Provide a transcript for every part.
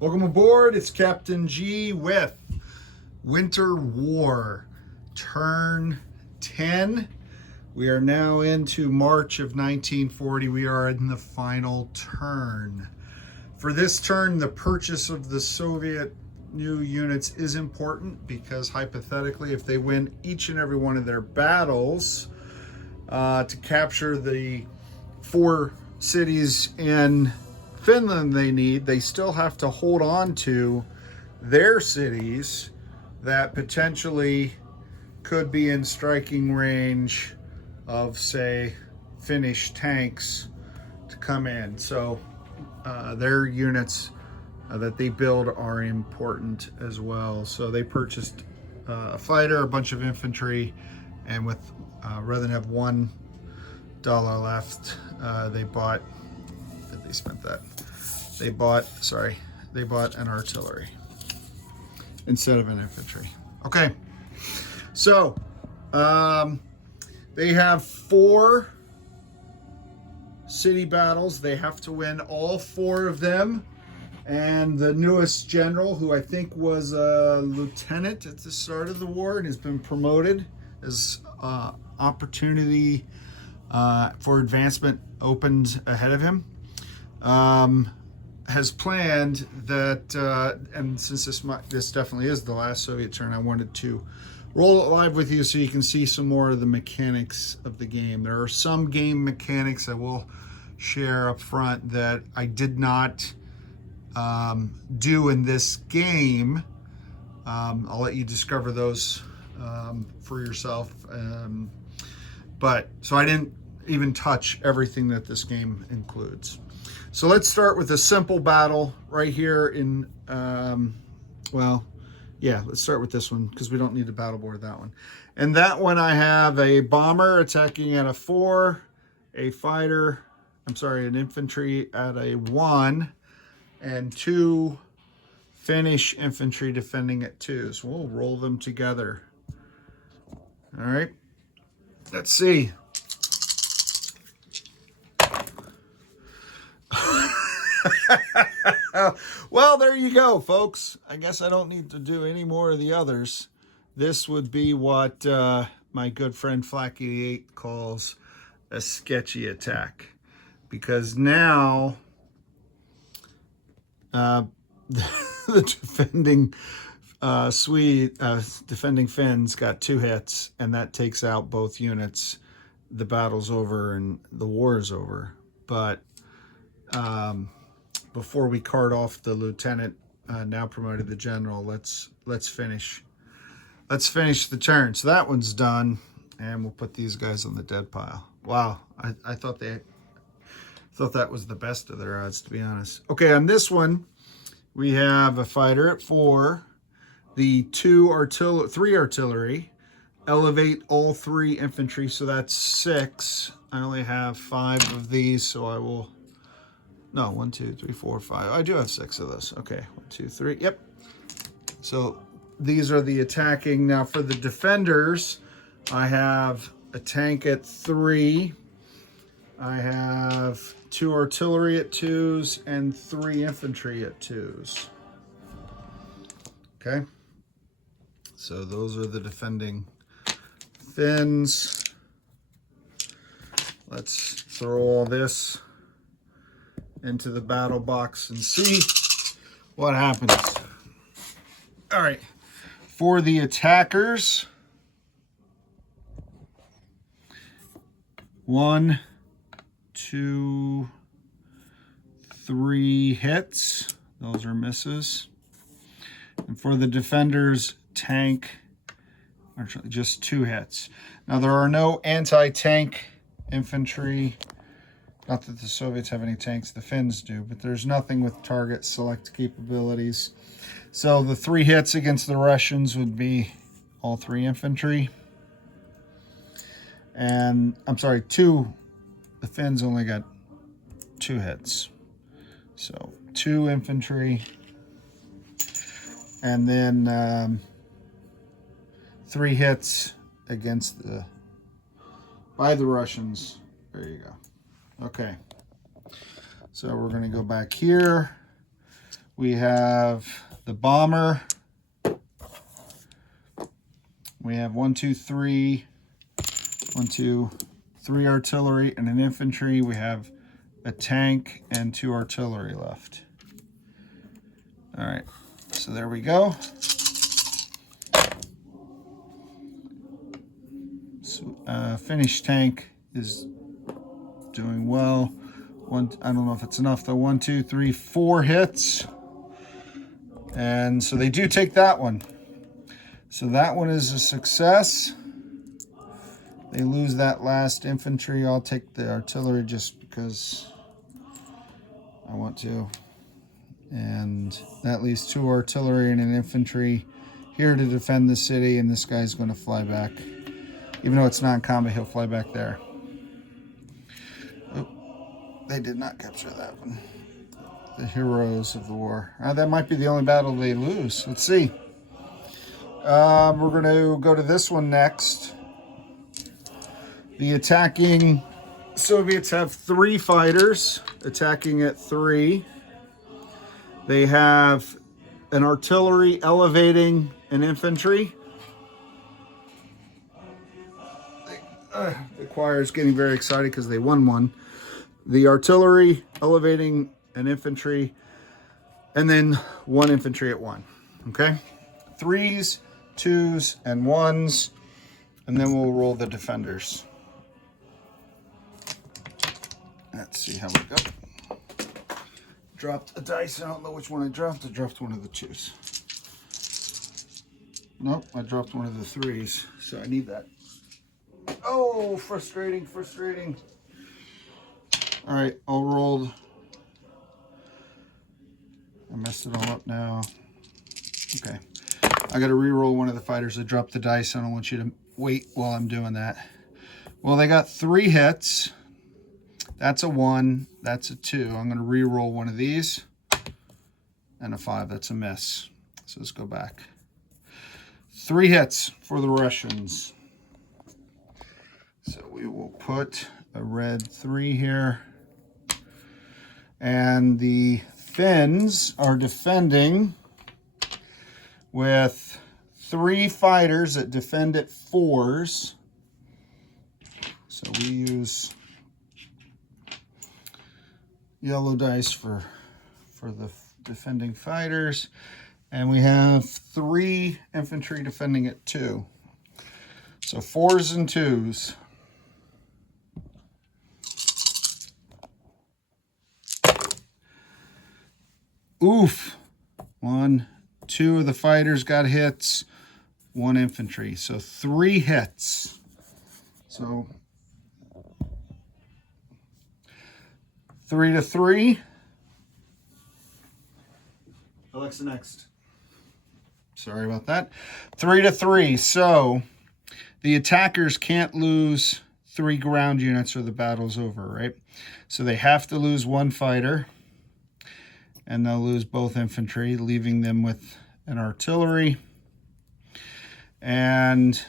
Welcome aboard. It's Captain G with Winter War, turn 10. We are now into March of 1940. We are in the final turn. For this turn, the purchase of the Soviet new units is important because hypothetically, if they win each and every one of their battles to capture the 4 cities in Finland they still have to hold on to their cities that potentially could be in striking range of, say, Finnish tanks to come in. So their units that they build are important as well. So they purchased a fighter, a bunch of infantry, and with rather than have $1 left, they bought. They spent that. They bought an artillery instead of an infantry. Okay, so they have 4 city battles. They have to win all 4 of them. And the newest general, who I think was a lieutenant at the start of the war and has been promoted, as opportunity for advancement opened ahead of him, has planned that, and since this definitely is the last Soviet turn, I wanted to roll it live with you so you can see some more of the mechanics of the game. There are some game mechanics I will share up front that I did not do in this game. I'll let you discover those for yourself. But so I didn't even touch everything that this game includes. So let's start with a simple battle right here in, let's start with this one because we don't need to battle board that one. And that one I have a bomber attacking at a 4, an infantry at a 1, and 2 Finnish infantry defending at 2. So we'll roll them together. All right, let's see. Well, there you go, folks. I guess I don't need to do any more of the others. This would be what my good friend Flack88 calls a sketchy attack. Because now the defending Finns got 2 hits, and that takes out both units. The battle's over and the war is over. But before we cart off the lieutenant, now promoted the general, let's finish the turn. So that one's done, and we'll put these guys on the dead pile. Wow, I thought that was the best of their odds, to be honest. Okay, on this one, we have a fighter at 4, the 3 artillery, elevate all 3 infantry, so that's 6. I only have 5 of these, so I will. No, 1, 2, 3, 4, 5. I do have 6 of those. Okay, 1, 2, 3. Yep. So these are the attacking. Now for the defenders, I have a tank at 3. I have 2 artillery at 2s and 3 infantry at 2s. Okay. So those are the defending Finns. Let's throw all this into the battle box and see what happens. All right, for the attackers, 1, 2, 3 hits. Those are misses. And for the defenders, tank, just 2 hits. Now there are no anti-tank infantry. Not that the Soviets have any tanks, the Finns do, but there's nothing with target select capabilities. So the 3 hits against the Russians would be all 3 infantry. And, I'm sorry, 2, the Finns only got 2 hits. So 2 infantry. And then 3 hits against by the Russians. There you go. Okay, so we're going to go back here. We have the bomber. We have 1, 2, 3, 1, 2, 3 artillery and an infantry. We have a tank and 2 artillery left. All right, so there we go. So, finished tank is doing well. I don't know if it's enough though. 1, 2, 3, 4 hits. And so they do take that one. So that one is a success. They lose that last infantry. I'll take the artillery just because I want to. And that leaves 2 artillery and an infantry here to defend the city, and this guy's going to fly back. Even though it's not in combat, he'll fly back there. Oh, they did not capture that one. The heroes of the war. That might be the only battle they lose. Let's see. We're going to go to this one next. The attacking Soviets have 3 fighters attacking at 3. They have an artillery elevating an infantry. The choir is getting very excited because they won one. The artillery elevating an infantry, and then 1 infantry at 1. Okay? 3s, 2s, and 1s, and then we'll roll the defenders. Let's see how we go. Dropped a dice. I don't know which one I dropped. I dropped one of the 2s. Nope, I dropped one of the 3s, so I need that. Oh, frustrating, frustrating. All right, all rolled. I messed it all up now. Okay. I got to re-roll one of the fighters. I dropped the dice. I don't want you to wait while I'm doing that. Well, they got 3 hits. That's a 1. That's a 2. I'm going to re-roll one of these. And a 5. That's a miss. So let's go back. 3 hits for the Russians. So we will put a red 3 here. And the Finns are defending with 3 fighters that defend at 4s. So we use yellow dice for the defending fighters. And we have 3 infantry defending at 2. So 4s and 2s. Oof. 1, 2 of the fighters got hits. 1 infantry. So 3 hits. So 3 to 3. Alexa, next. Sorry about that. 3 to 3. So the attackers can't lose 3 ground units or the battle's over, right? So they have to lose 1 fighter. And they'll lose both infantry, leaving them with an artillery. And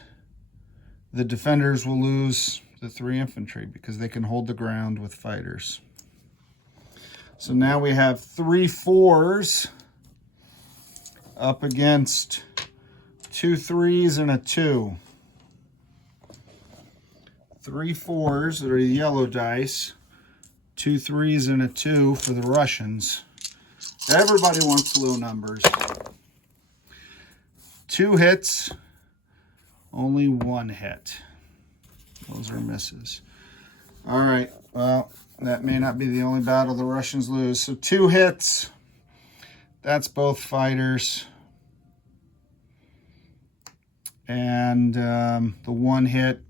the defenders will lose the 3 infantry because they can hold the ground with fighters. So now we have 3 4s up against 2 3s and a 2. 3 4s that are yellow dice, 2 3s and a 2 for the Russians. Everybody wants low numbers. 2 hits, only 1 hit. Those are misses. All right, well, that may not be the only battle the Russians lose. So 2 hits, that's both fighters. And the 1 hit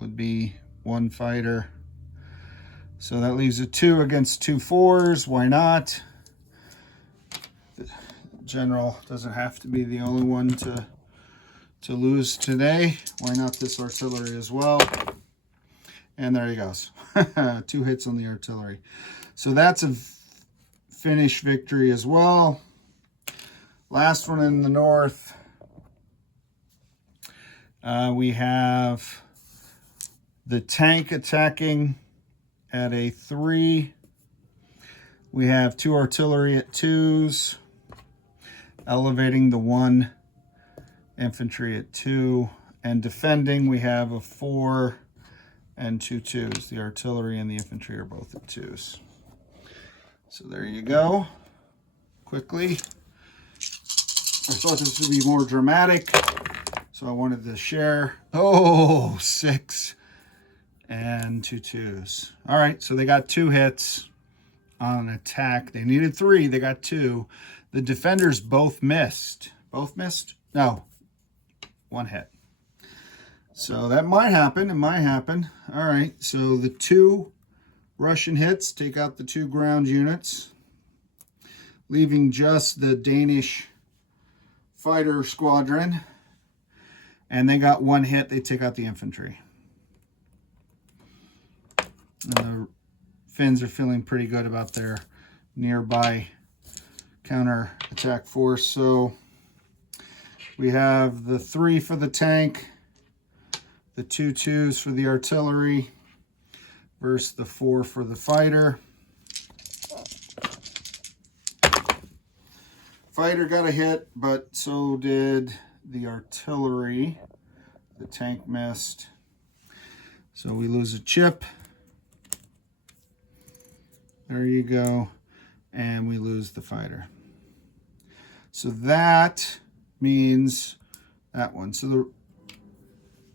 would be 1 fighter. So that leaves a 2 against 2 4s. Why not? The general doesn't have to be the only one to lose today. Why not this artillery as well? And there he goes. 2 hits on the artillery. So that's a Finnish victory as well. Last one in the north. We have the tank attacking at a 3. We have 2 artillery at 2s. elevating the 1, infantry at 2, and defending we have a 4 and 2 2s. The artillery and the infantry are both at 2s. So there you go. Quickly. I thought this would be more dramatic, so I wanted to share. Oh, 6 and 2 2s. All right, so they got 2 hits on an attack. They needed 3, they got 2. The defenders both missed. Both missed? No, 1 hit. So that might happen, it might happen. All right, so the 2 Russian hits take out the 2 ground units, leaving just the Danish fighter squadron, and they got 1 hit. They take out the infantry. And the Finns are feeling pretty good about their nearby counter-attack force. So we have the 3 for the tank, the 2 2s for the artillery versus the 4 for the fighter. Fighter got a hit, but so did the artillery. The tank missed. So we lose a chip. There you go. And we lose the fighter. So that means that one. So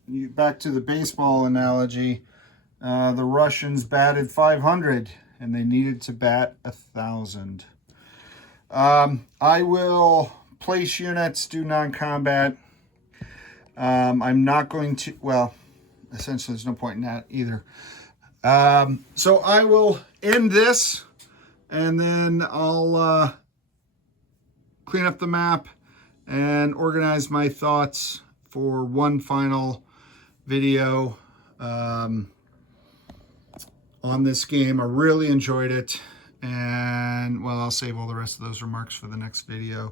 back to the baseball analogy, the Russians batted 500 and they needed to bat 1,000. I will place units, do non-combat. I'm not going to, well, essentially there's no point in that either. So I will end this, and then I'll clean up the map and organize my thoughts for one final video on this game. I really enjoyed it. And, well, I'll save all the rest of those remarks for the next video.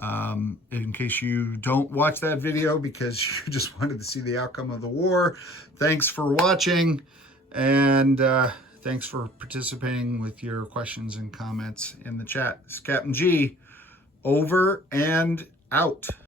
In case you don't watch that video because you just wanted to see the outcome of the war, thanks for watching, and thanks for participating with your questions and comments in the chat. This is Captain G, over and out.